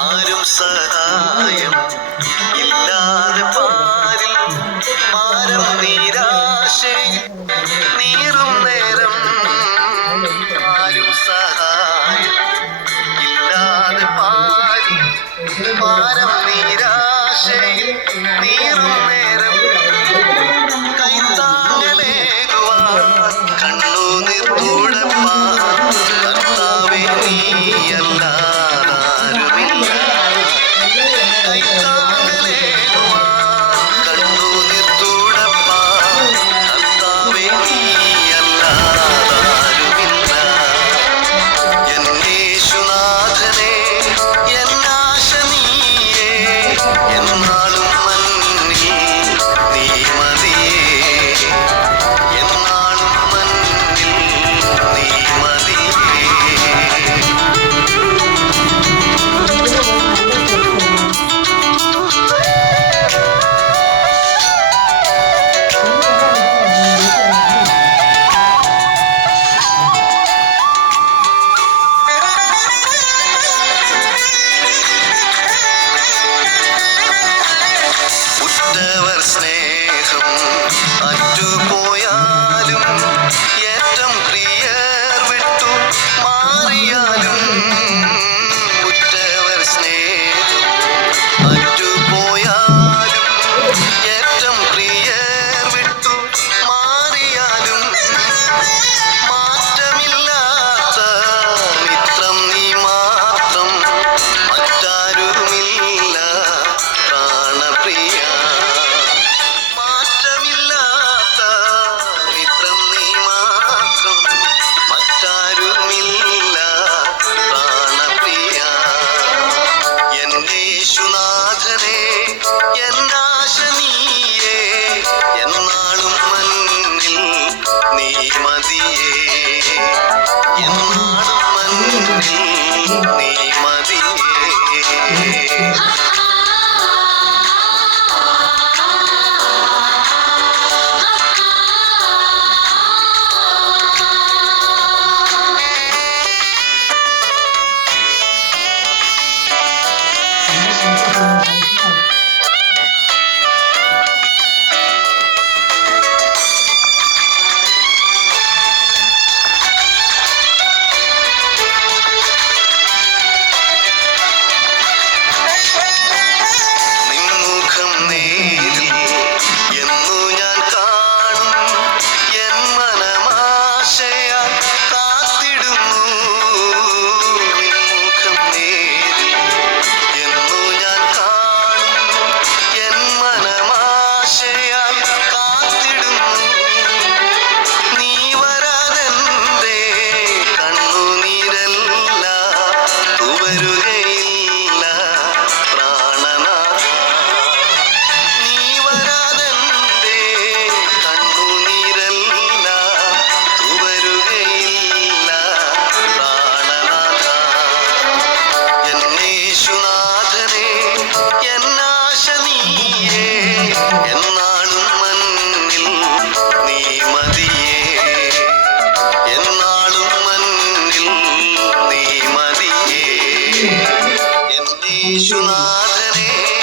ആരും സഹായം Amen. நிம்மதியே say ಆದರೆ